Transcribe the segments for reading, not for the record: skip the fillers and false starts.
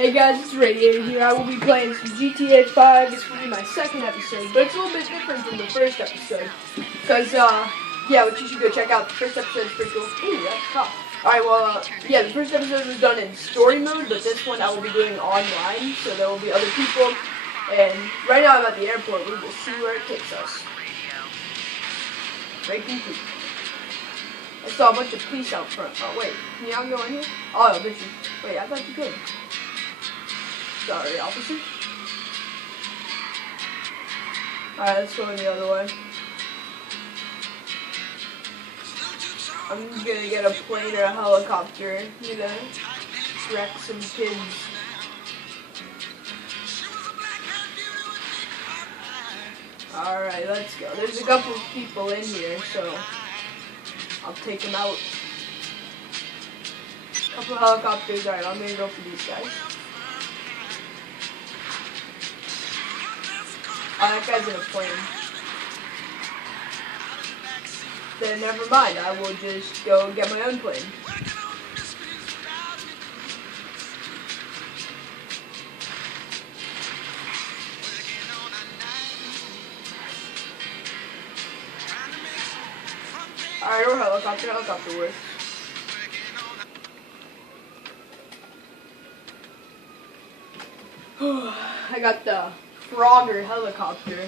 Hey guys, it's Radiator here. I will be playing some Gta5. This will be my second episode, but it's a little bit different from the first episode. Because, yeah, what you should go check out. The first episode is pretty cool. Ooh, that's tough. Alright, well, yeah, the first episode was done in story mode, but this one I will be doing online, so there will be other people. And right now I'm at the airport. We will see where it takes us. Breaking peak. I saw a bunch of police out front. Oh, wait. Can you not go in here? Oh, did you? Wait, I thought you could. Sorry, officer. Alright, let's go in the other way. I'm gonna get a plane or a helicopter, you know, wreck some kids. Alright, let's go. There's a couple of people in here, so I'll take them out. Couple of helicopters. Alright, I'm gonna go for these guys. Oh, that guy's in a plane. Then never mind, I will just go get my own plane. Alright, or helicopter works. I got the Frogger helicopter.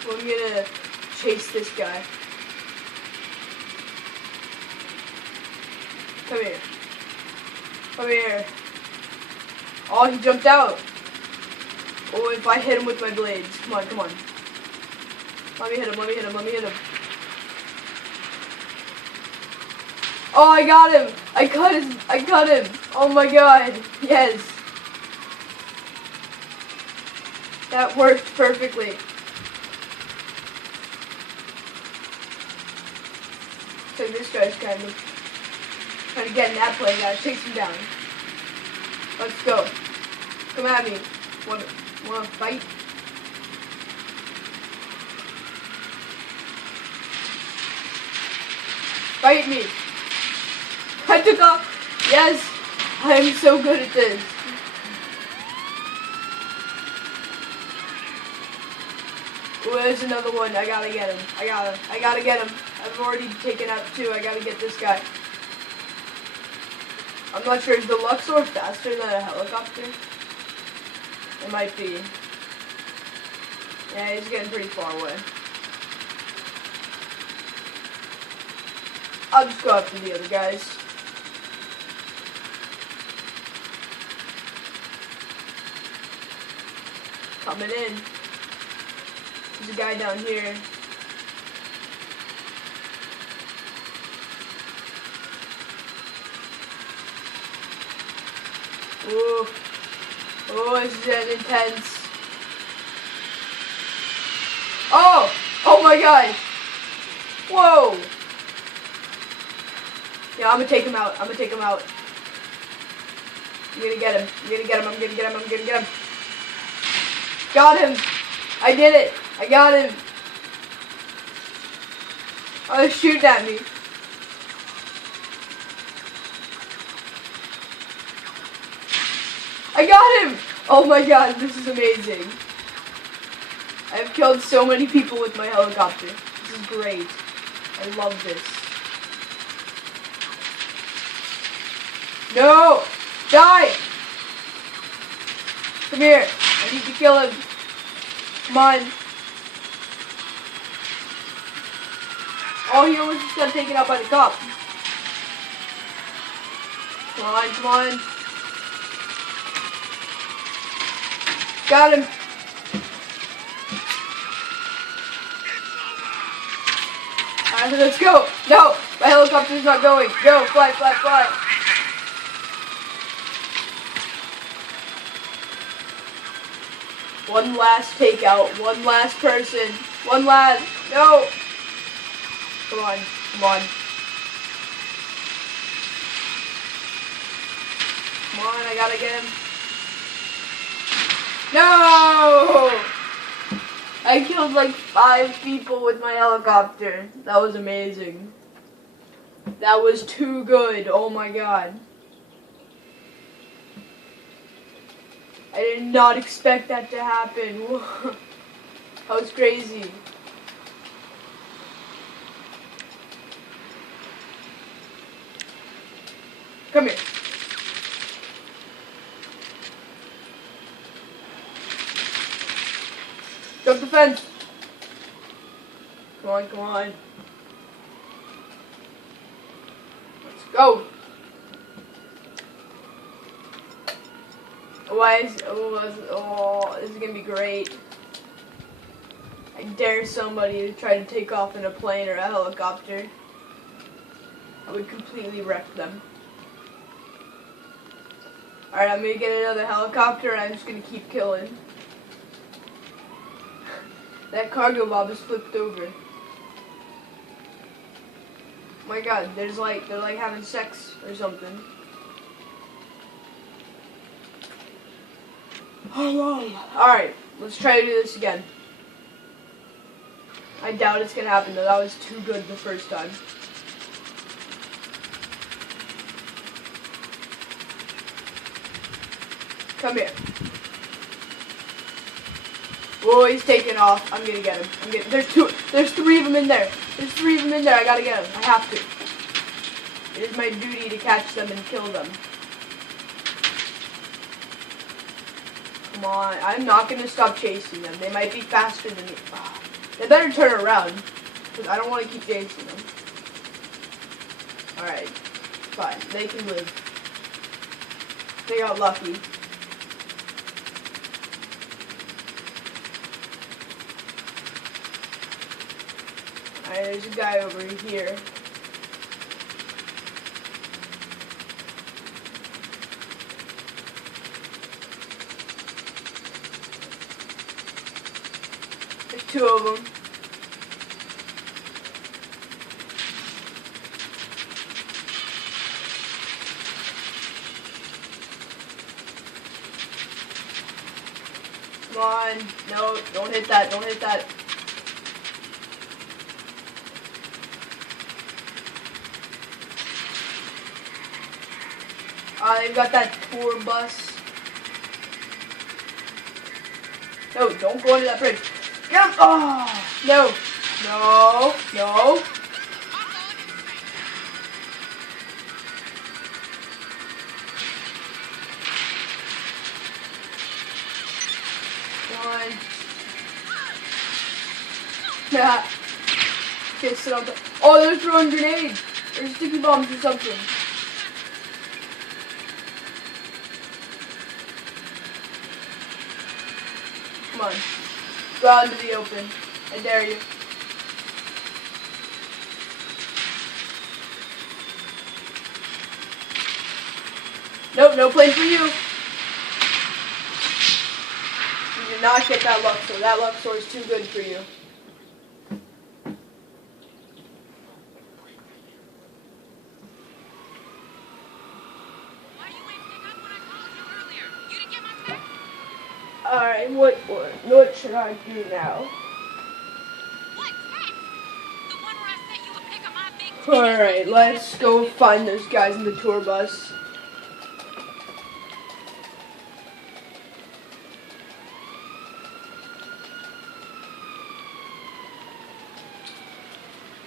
So I'm gonna chase this guy. Come here. Come here. Oh, he jumped out. Oh, if I hit him with my blades. Come on, come on. Let me hit him, let me hit him, let me hit him. Oh, I got him! I cut him! Oh my god! Yes! That worked perfectly. So this guy's kind of trying to get in that plane, gotta chase him down. Let's go. Come at me. Wanna fight? Fight me! I took off! Yes! I am so good at this. Ooh, there's another one. I gotta get him. I gotta get him. I've already taken out two. I gotta get this guy. I'm not sure. Is the Luxor faster than a helicopter? It might be. Yeah, he's getting pretty far away. I'll just go after the other guys. Coming in. There's a guy down here. Ooh. Oh, this is intense. Oh! Oh my god! Whoa! Yeah, I'm gonna take him out. I'm gonna take him out. I'm gonna get him. I'm gonna get him. I'm gonna get him. I'm gonna get him. Got him! I did it! I got him! Oh, they're shooting at me. I got him! Oh my god, this is amazing. I've killed so many people with my helicopter. This is great. I love this. No! Die! Come here. I need to kill him. Come on. Oh, he almost just got taken out by the cop. Come on, come on. Got him. Alright, let's go. No, my helicopter's not going. Go, fly, fly, fly. One last takeout. One last person. One last. No. Come on. Come on. Come on. I gotta get him. No! I killed like 5 people with my helicopter. That was amazing. That was too good. Oh my god. I did not expect that to happen. That was crazy. Come here. Jump the fence. Come on, come on. Let's go. This is gonna be great. I dare somebody to try to take off in a plane or a helicopter. I would completely wreck them. Alright, I'm gonna get another helicopter and I'm just gonna keep killing. That cargo mob is flipped over. Oh my god, they're like having sex or something. Alright, let's try to do this again. I doubt it's gonna happen though, that was too good the first time. Come here. Whoa, he's taking off. I'm gonna get him. There's three of them in there. There's three of them in there. I gotta get them. I have to. It is my duty to catch them and kill them. Come on. I'm not gonna stop chasing them. They might be faster than me. Oh, they better turn around. Because I don't want to keep chasing them. Alright. Fine. They can live. They got lucky. Alright, there's a guy over here. There's two of them. Come on. No, don't hit that. Don't hit that. They've got that tour bus. No, don't go under that bridge. Get him! Oh, no. No. No. Come on. Yeah. Okay, sit on the... Oh, they're throwing grenades. Or sticky bombs or something. Come on. Go out into the open. I dare you. Nope, no plane for you. You did not get that Luxor. That Luxor is too good for you. Alright, what should I do now? Alright, let's go find those guys in the tour bus.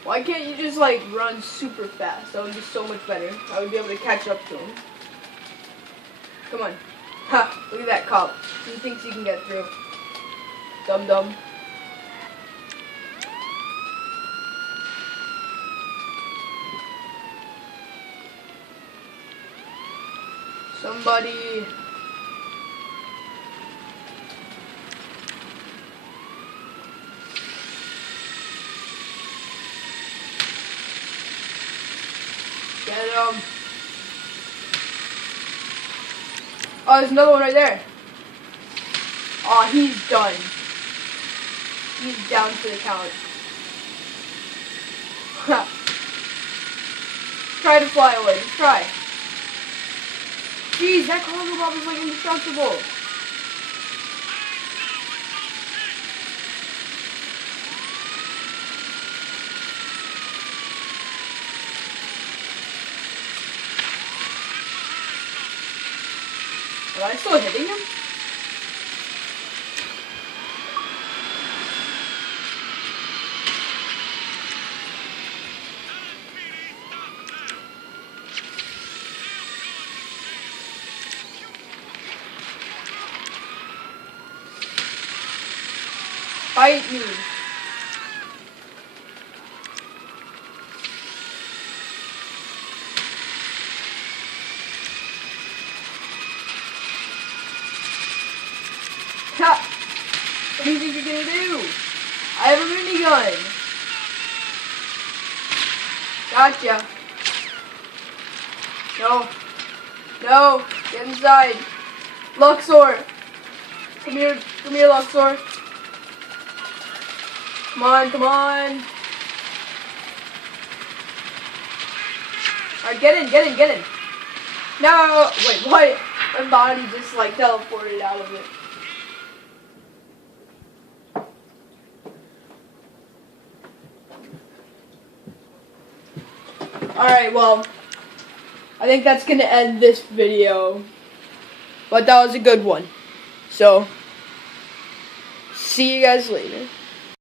Why can't you just like run super fast? That would be so much better. I would be able to catch up to him. Come on. Ha! Look at that cop. He thinks he can get through. Dum dum. Somebody. Get him. Oh, there's another one right there. Oh, he's done. He's down for the count. Try to fly away. Try. Jeez, that cargo mob is like indestructible. Am I still hitting him? Fight me. Ha! What do you think you're gonna do? I have a minigun. Gotcha. No. No. Get inside. Luxor. Come here, Luxor. Come on, come on. Alright, get in. No! Wait, what? My body just like teleported out of it. Alright, well, I think that's gonna end this video. But that was a good one. So, see you guys later.